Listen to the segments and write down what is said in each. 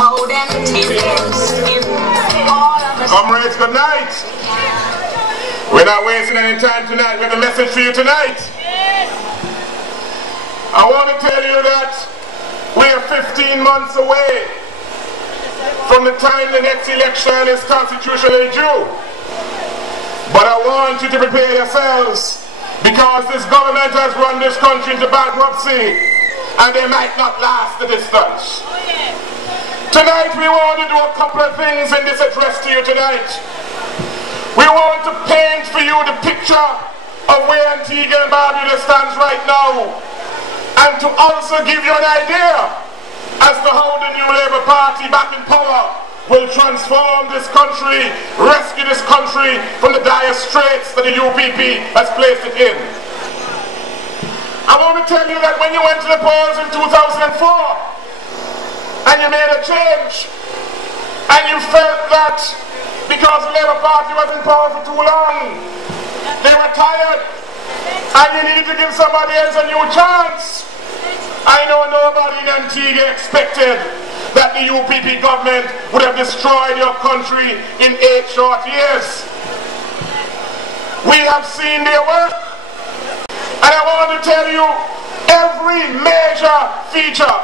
Comrades, good night. We're not wasting any time tonight. We have a message for you tonight. I want to tell you that we are 15 months away from the time the next election is constitutionally due. But I want you to prepare yourselves, because this government has run this country into bankruptcy and they might not last the distance. Tonight we want to do a couple of things in this address to you tonight. We want to paint for you the picture of where Antigua and Barbuda stands right now, and to also give you an idea as to how the new Labour Party back in power will transform this country, rescue this country from the dire straits that the UPP has placed it in. I want to tell you that when you went to the polls in 2004, and you made a change, and you felt that because the Labour Party was in power for too long, they were tired, and you needed to give somebody else a new chance. I know nobody in Antigua expected that the UPP government would have destroyed your country in 8 short years. We have seen their work, and I want to tell you, every major feature,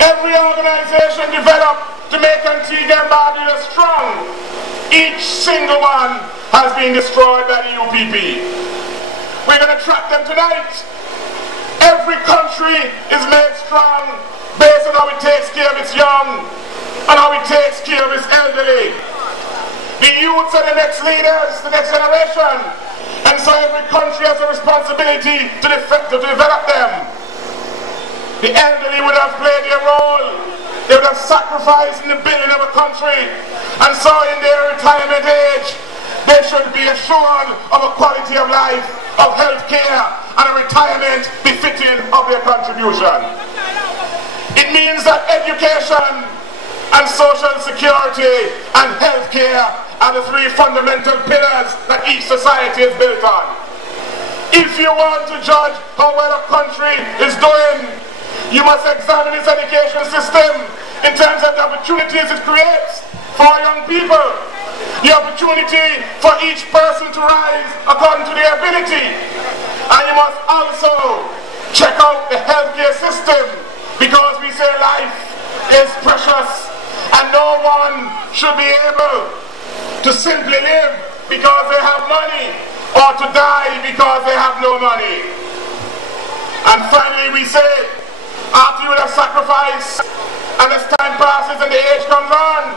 every organization developed to make Antigua and Barbuda strong, each single one has been destroyed by the UPP. We're going to track them tonight. Every country is made strong based on how it takes care of its young and how it takes care of its elderly. The youths are the next leaders, the next generation, and so every country has a responsibility to develop them. The elderly would have played their role. They would have sacrificed in the building of a country, and so in their retirement age they should be assured of a quality of life, of health care, and a retirement befitting of their contribution. It means that education and social security and health care are the 3 fundamental pillars that each society is built on. If you want to judge how well a country is doing, you must examine its education system in terms of the opportunities it creates for young people, the opportunity for each person to rise according to their ability. And you must also check out the healthcare system, because we say life is precious and no one should be able to simply live because they have money or to die because they have no money. And finally we say, after you have sacrificed and as time passes and the age comes on,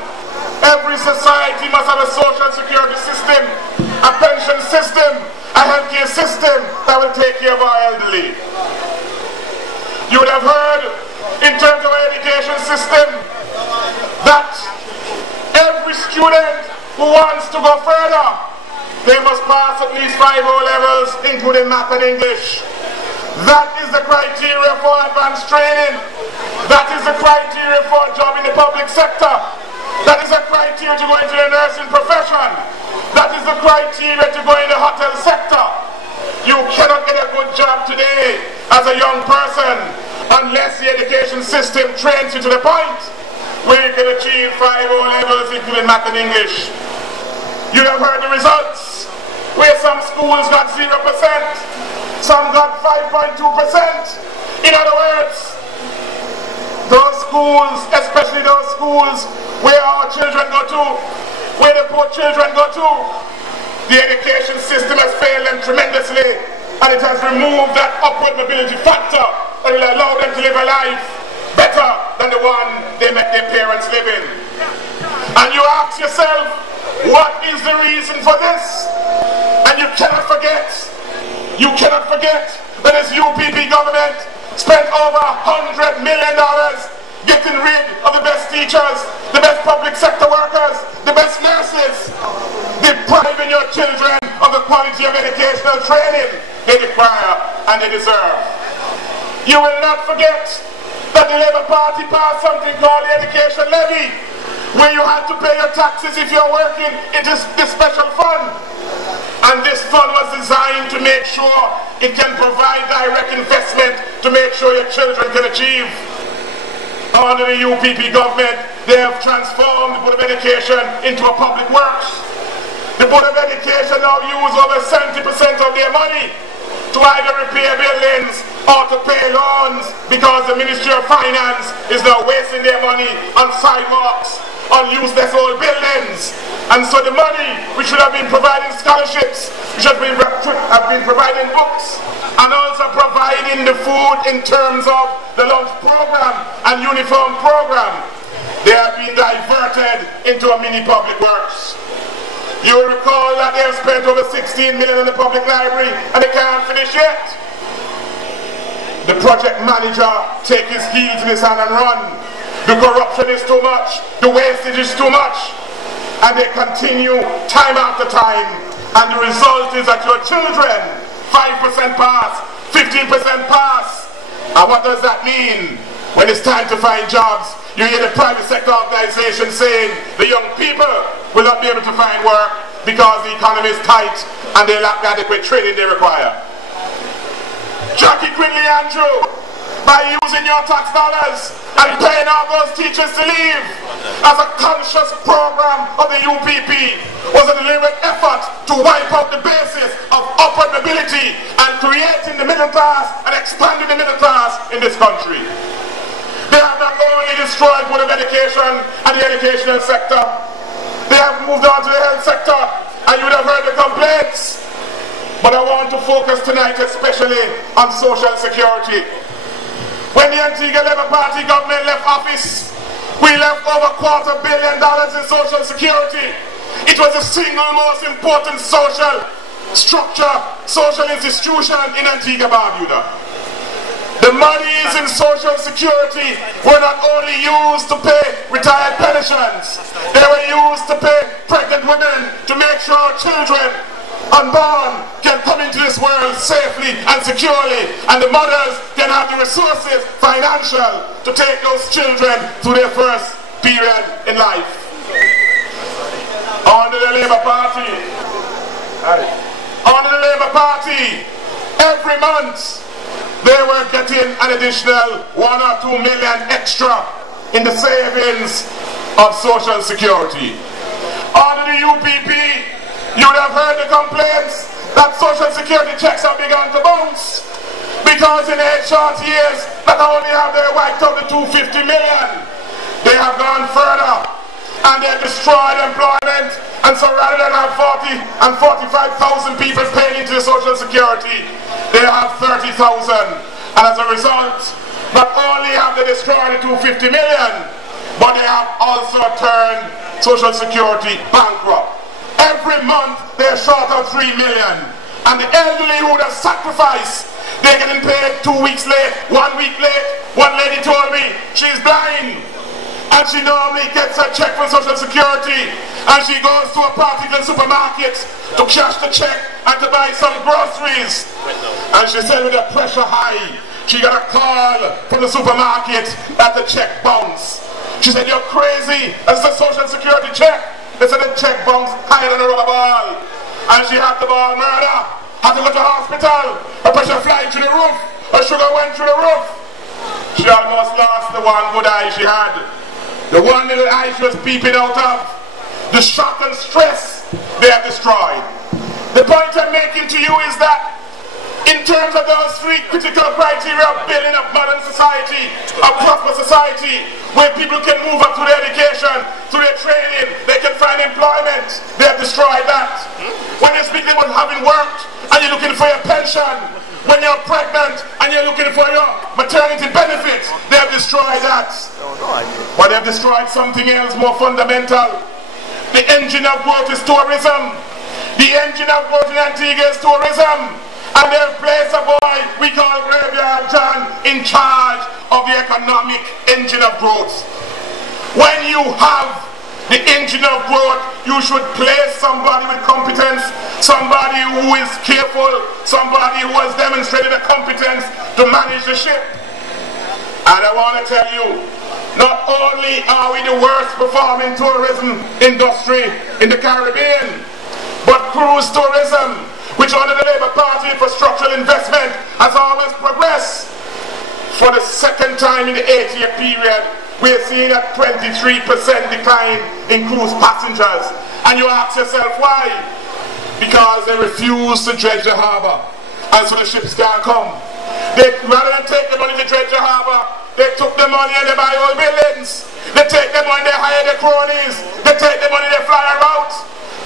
every society must have a social security system, a pension system, a healthcare system that will take care of our elderly. You would have heard in terms of our education system that every student who wants to go further, they must pass at least 5 O levels, including math and English. That is the criteria for advanced training. That is the criteria for a job in the public sector. That is the criteria to go into the nursing profession. That is the criteria to go in the hotel sector. You cannot get a good job today as a young person unless the education system trains you to the point where you can achieve 5 O levels, including math and English. You have heard the results, where some schools got 0%, some got 5.2%. In other words, those schools, especially those schools where our children go to, where the poor children go to, the education system has failed them tremendously, and it has removed that upward mobility factor that will allow them to live a life better than the one they met their parents live in. And you ask yourself, what is the reason for this? And you cannot forget that this UPP government spent over $100 million getting rid of the best teachers, the best public sector workers, the best nurses, depriving your children of the quality of educational training they require and they deserve. You will not forget that the Labour Party passed something called the Education Levy, where you had to pay your taxes if you're working in this special fund. And this fund was designed to make sure it can provide direct investment to make sure your children can achieve. Under the UPP government, they have transformed the Board of Education into a public works. The Board of Education now use over 70% of their money to either repair buildings or to pay loans, because the Ministry of Finance is now wasting their money on sidewalks, on useless old buildings. And so the money which should have been providing scholarships, which should have been providing books, and also providing the food in terms of the lunch program and uniform program, they have been diverted into a mini public works. You will recall that they have spent over 16 million in the public library and they can't finish yet. The project manager take his heels in his hand and run. The corruption is too much, the wastage is too much, and they continue time after time, and the result is that your children, 5% pass, 15% pass. And what does that mean? When it's time to find jobs, you hear the private sector organization saying the young people will not be able to find work because the economy is tight and they lack the adequate training they require. Jackie Quinley Andrew, by using your tax dollars and paying all those teachers to leave as a conscious program of the UPP, was a deliberate effort to wipe out the basis of upward mobility and creating the middle class and expanding the middle class in this country. They have not only destroyed Board of Education and the educational sector, they have moved on to the health sector, and you would have heard the complaints. But I want to focus tonight especially on social security. When the Antigua Labour Party government left office, we left over $250 million in social security. It was the single most important social structure, social institution in Antigua Barbuda. The monies in social security were not only used to pay retired pensions, they were used to pay pregnant women to make sure children unborn can come into this world safely and securely, and the mothers can have the resources, financial, to take those children through their first period in life. Under the Labour Party, every month they were getting an additional 1 or 2 million extra in the savings of social security. Under the UPP, you would have heard the complaints that social security checks have begun to bounce, because in 8 short years, not only have they wiped out the 250 million, they have gone further and they have destroyed employment. And so rather than have 40 and 45,000 people paying into the social security, they have 30,000. And as a result, not only have they destroyed the 250 million, but they have also turned social security bankrupt. Every month they're short of 3 million. And the elderly who would have sacrificed, they're getting paid 2 weeks late, 1 week late. One lady told me she's blind, and she normally gets a check from Social Security, and she goes to a particular supermarket to cash the check and to buy some groceries. And she said with the pressure high, she got a call from the supermarket that the check bounced. She said, "You're crazy, that's a Social Security check." They said the check bounced higher than a rubber ball. And she had the ball murder, had to go to hospital, her pressure flying through the roof, her sugar went through the roof. She almost lost the one good eye she had. The one little eye she was peeping out of. The shock and stress they have destroyed. The point I'm making to you is that in terms of those 3 critical criteria of building a modern society, a prosperous society, where people can move up through their education, through their training, they can find employment, they have destroyed that. When you're speaking about having worked and you're looking for your pension, when you're pregnant and you're looking for your maternity benefits, they have destroyed that. But they have destroyed something else more fundamental. The engine of growth is tourism. The engine of growth in Antigua is tourism. And they've placed a boy we call Graveyard John in charge of the economic engine of growth. When you have the engine of growth, you should place somebody with competence, somebody who is careful, somebody who has demonstrated a competence to manage the ship. And I want to tell you, not only are we the worst performing tourism industry in the Caribbean, but cruise tourism, which under the Labour Party infrastructural investment has always progressed. For the second time in the 8-year period, we're seeing a 23% decline in cruise passengers. And you ask yourself why? Because they refuse to dredge the harbour, and so the ships can't come. Rather than take the money to dredge the harbour, they took the money and they buy old buildings. They take the money, they hire the cronies. They take the money, they fly out.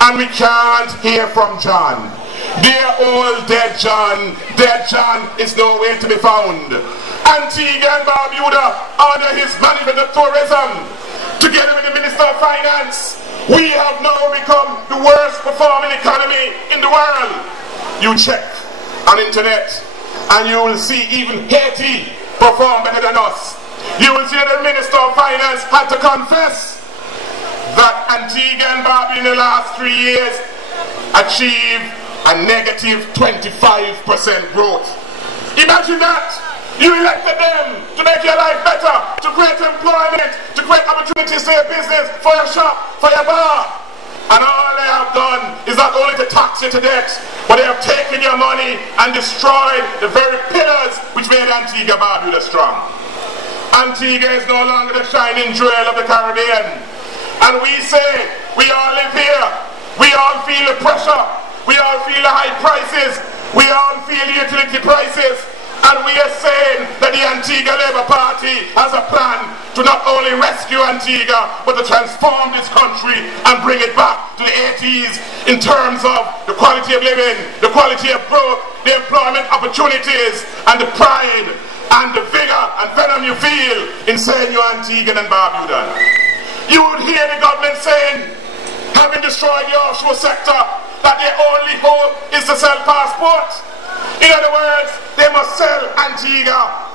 And we can't hear from John. Dear old dead John is nowhere to be found. Antigua and Barbuda, under his management of tourism, together with the Minister of Finance, we have now become the worst performing economy in the world. You check on internet and you will see even Haiti perform better than us. You will see that the Minister of Finance had to confess that Antigua and Barbuda in the last 3 years achieved a negative 25% growth. Imagine that! You elected them to make your life better, to create employment, to create opportunities for your business, for your shop, for your bar. And all they have done is not only to tax you to death, but they have taken your money and destroyed the very pillars which made Antigua Barbuda strong. Antigua is no longer the shining jewel of the Caribbean. And we say, we all live here, we all feel the pressure, we all feel the high prices, we all feel the utility prices. And we are saying that the Antigua Labour Party has a plan to not only rescue Antigua, but to transform this country and bring it back to the 80s in terms of the quality of living, the quality of growth, the employment opportunities, and the pride and the vigor and venom you feel in saying you're Antiguan and Barbudan. You would hear the government saying, having destroyed the offshore sector, that their only hope is to sell passports. In other words, they must sell Antigua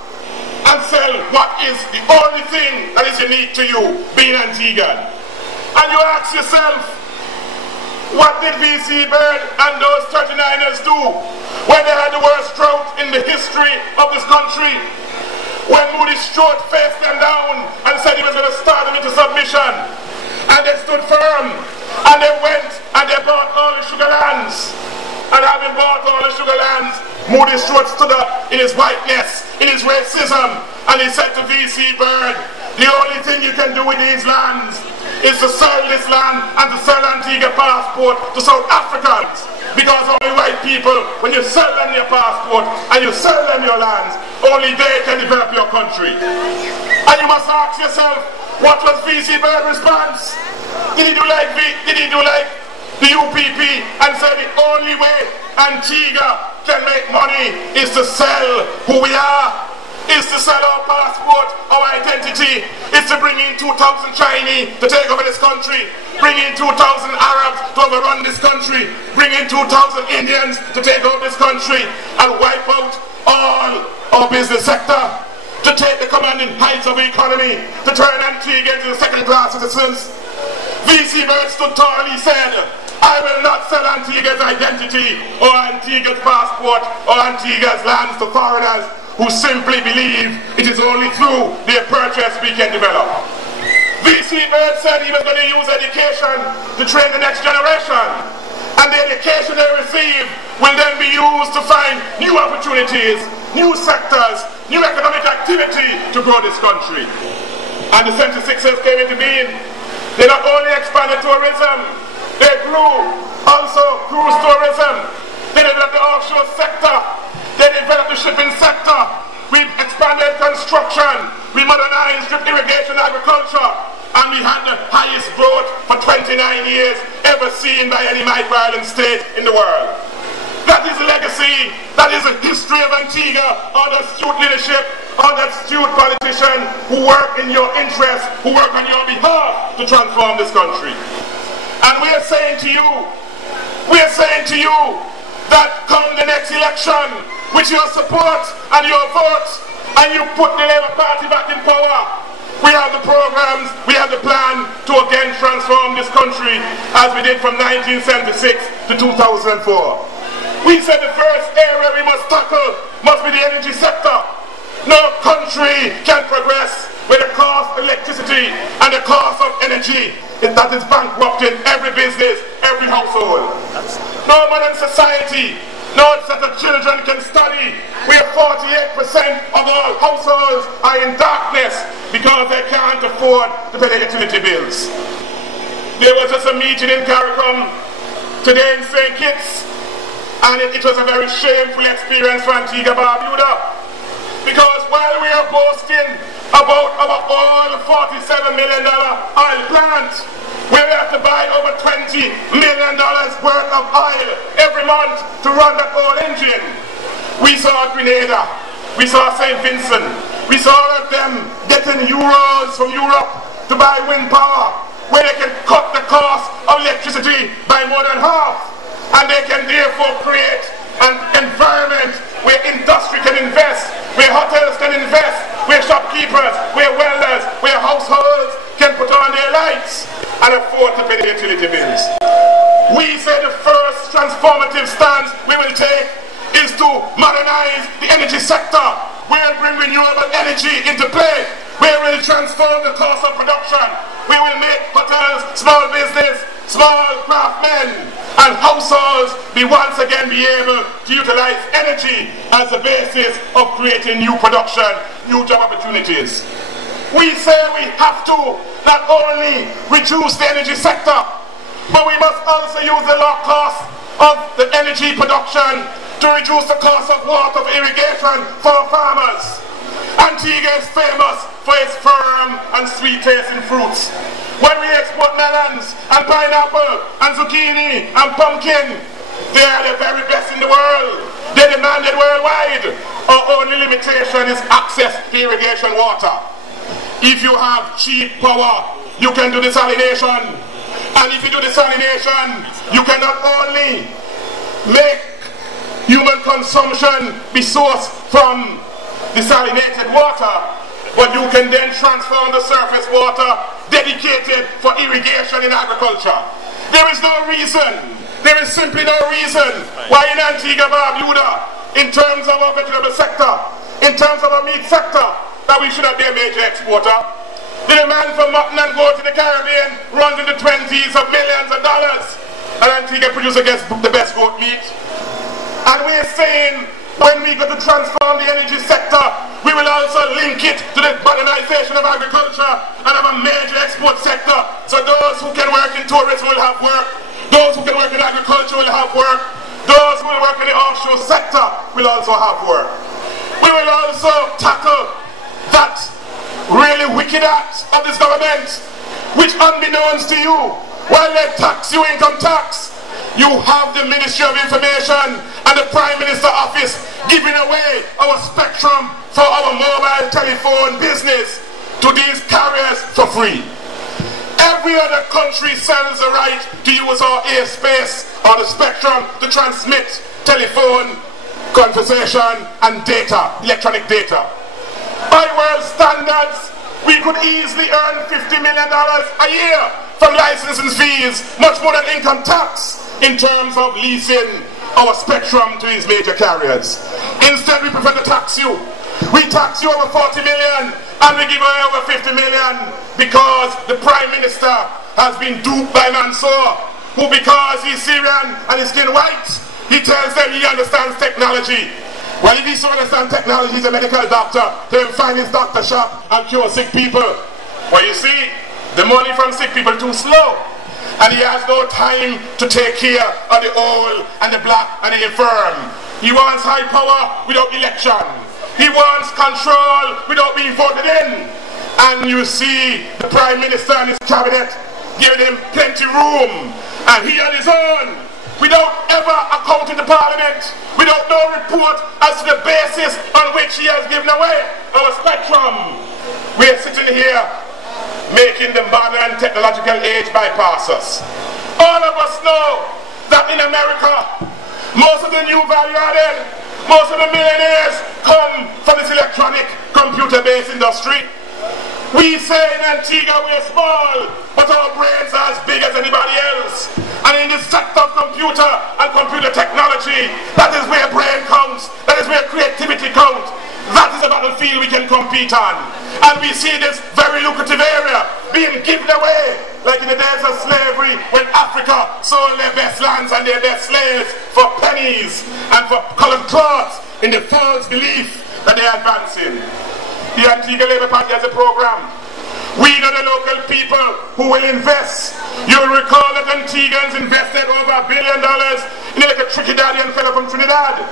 and sell what is the only thing that is unique to you, being Antiguan. And you ask yourself, what did V.C. Bird and those 39ers do when they had the worst drought in the history of this country? When Moody Stewart faced them down and said he was going to start them into submission. And they stood firm. And they went and they bought all the sugar lands. And having bought all the sugar lands, Moody Stewart stood up in his whiteness, in his racism, and he said to V.C. Bird, the only thing you can do with these lands is to sell this land and to sell Antigua passport to South Africans. Because only white people, when you sell them your passport and you sell them your lands, only they can develop your country. And you must ask yourself, what was V.C. Bird's response? Did he do like the UPP and say the only way Antigua can make money is to sell who we are, is to sell our passport, our identity, is to bring in 2,000 Chinese to take over this country, bring in 2,000 Arabs to overrun this country, bring in 2,000 Indians to take over this country and wipe out all our business sector, to take the commanding heights of the economy, to turn Antigua into second-class citizens. V.C. Bird stood tall, he said, I will not sell Antigua's identity or Antigua's passport or Antigua's lands to foreigners who simply believe it is only through their purchase we can develop. V.C. Bird said he was going to use education to train the next generation, and the education they receive will then be used to find new opportunities, new sectors, new economic activity to grow this country. And the 76ers came into being. They not only expanded tourism, they grew also cruise tourism. They developed the offshore sector. They developed the shipping sector. We expanded construction. We modernized drip irrigation agriculture. And we had the highest growth for 29 years ever seen by any micro-island state in the world. That is a legacy. That is a history of Antigua under astute leadership, under astute politicians who work in your interest, who work on your behalf to transform this country. And we are saying to you that come the next election, with your support and your vote, and you put the Labour Party back in power, we have the programs, we have the plan to again transform this country as we did from 1976 to 2004. We said the first area we must tackle must be the energy sector. No country can progress with the cost of electricity and the cost of energy that is bankrupting every business, every household. No modern society Not that the children can study, where 48% of all households are in darkness because they can't afford to pay their utility bills. There was just a meeting in Caricom today in St. Kitts, and it was a very shameful experience for Antigua Barbuda, because while we are boasting about our all $47 million oil plant, we have to buy over $20 million worth of oil every month to run that oil engine. We saw Grenada, we saw St. Vincent, we saw all of them getting euros from Europe to buy wind power, where they can cut the cost of electricity by more than half, and they can therefore create an environment where industry can invest, where hotels can invest, where shopkeepers, where welders, where households can put on their lights and afford to pay the utility bills. We say the first transformative stance we will take is to modernize the energy sector. We'll bring renewable energy into play. We will transform the cost of production. We will make hotels, small business, small craftsmen and households be once again be able to utilize energy as the basis of creating new production, new job opportunities. We say we have to not only reduce the energy sector, but we must also use the low cost of the energy production to reduce the cost of water for irrigation for farmers. Antigua is famous for its firm and sweet tasting fruits. When we export melons and pineapple and zucchini and pumpkin, they are the very best in the world. They're demanded worldwide. Our only limitation is access to irrigation water. If you have cheap power, you can do desalination. And if you do desalination, you can not only make human consumption be sourced from desalinated water, but you can then transform the surface water dedicated for irrigation in agriculture. There is no reason, there is simply no reason why in Antigua Barbuda, in terms of our vegetable sector, in terms of our meat sector, that we should not be a major exporter. The demand for mutton and goat in the Caribbean runs in the 20s of millions of dollars, and Antigua produces the best goat meat. And we are saying, when we go to transform the energy sector, we will also link it to the modernization of agriculture and of a major export sector. So those who can work in tourism will have work, those who can work in agriculture will have work, those who will work in the offshore sector will also have work. We will also tackle that really wicked act of this government, which unbeknownst to you, while they tax you income tax, you have the Ministry of Information and the Prime Minister office giving away our spectrum for our mobile telephone business to these carriers for free. Every other country sells the right to use our airspace or the spectrum to transmit telephone conversation and data, electronic data. By world standards, we could easily earn $50 million a year from licensing fees, much more than income tax, in terms of leasing our spectrum to these major carriers. Instead, we prefer to tax you. We tax you over 40 million and we give away over 50 million because the Prime Minister has been duped by Mansour, who, because he's Syrian and his skin white, he tells them he understands technology. Well, if he so understands technology, he's a medical doctor. He'll find his doctor shop and cure sick people. Well, you see, the money from sick people too slow. And he has no time to take care of the old and the black and the infirm. He wants high power without election. He wants control without being voted in. And you see the Prime Minister and his cabinet giving him plenty room. And he on his own, without ever accounting to Parliament, without no report as to the basis on which he has given away our spectrum. We are sitting here making the modern technological age bypass us. All of us know that in America, most of the new value added, most of the millionaires come from this electronic computer-based industry. We say in Antigua we are small, but our brains are as big as anybody else. And in this sector of computer and computer technology, that is where brain counts, that is where creativity counts. That is a battlefield we can compete on. And we see this very lucrative area being given away, like in the days of slavery. slavery when Africa sold their best lands and their best slaves for pennies and for colored cloths in the false belief that they are advancing. The Antigua Labour Party has a program. We are the local people who will invest. You'll recall that Antiguans invested over $1 billion in like a Trinidadian fellow from Trinidad.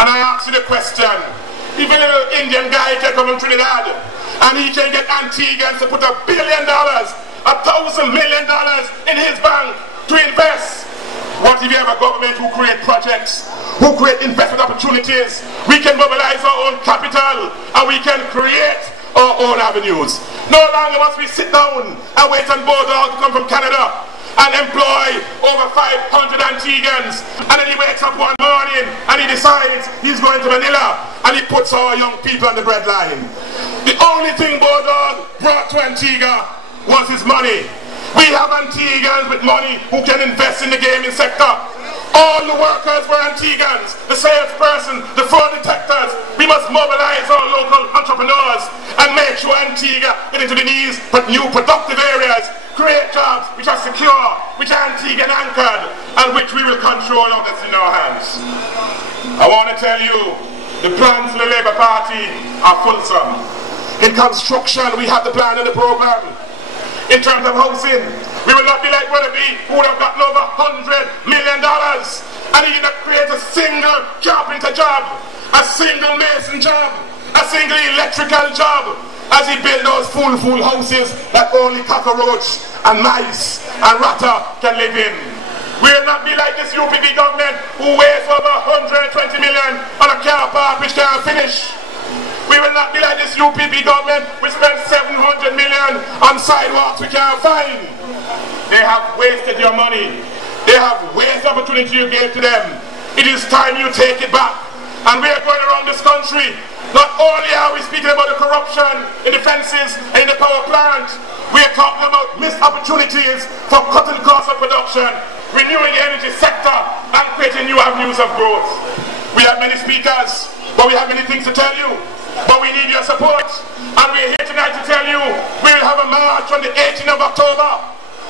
And I ask you the question, if a little Indian guy can come from Trinidad and he can get Antiguans to put $1 billion, $1,000 million in his bank to invest, what if you have a government who create projects, who create investment opportunities? We can mobilize our own capital and we can create our own avenues. No longer must we sit down and wait on Bulldog to come from Canada and employ over 500 Antiguans, and then he wakes up one morning and he decides he's going to Manila and he puts our young people on the breadline. The only thing Bulldog brought to Antigua was his money. We have Antiguans with money who can invest in the gaming sector. All the workers were Antiguans, the salesperson, the fraud detectors. We must mobilize our local entrepreneurs and make sure Antigua get into these new productive areas, create jobs which are secure, which are Antiguan anchored, and which we will control out that's in our hands. I want to tell you, the plans for the Labour Party are fulsome. In construction, we have the plan and the program. In terms of housing, we will not be like Brother B, who would have gotten over $100 million and he did not create a single carpenter job, a single mason job, a single electrical job, as he built those full houses that only cockroach and mice and ratter can live in. We will not be like this UPB government who wastes over $120 million on a car park which can't finish. We will not be like this UPP government which spends $700 million on sidewalks we can't find. They have wasted your money. They have wasted the opportunity you gave to them. It is time you take it back. And we are going around this country. Not only are we speaking about the corruption in the fences and in the power plant, we are talking about missed opportunities for cutting costs of production, renewing the energy sector, and creating new avenues of growth. We have many speakers, but we have many things to tell you. But we need your support, and we're here tonight to tell you we'll have a march on the 18th of October.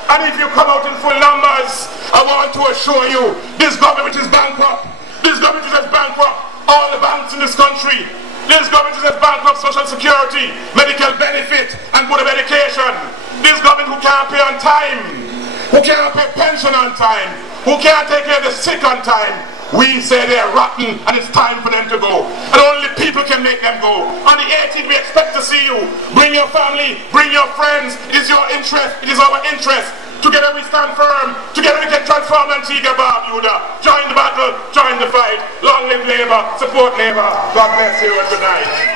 And if you come out in full numbers, I want to assure you, this government which is bankrupt, this government which has bankrupt all the banks in this country, this government which has bankrupt social security, medical benefit, and good education, this government who can't pay on time, who can't pay pension on time, who can't take care of the sick on time, we say they're rotten and it's time for them to go. And only people can make them go. On the 18th we expect to see you. Bring your family, bring your friends. It is your interest, it is our interest. Together we stand firm. Together we can transform Antigua Barbuda. Join the battle, join the fight. Long live Labour, support Labour. God bless you and good night.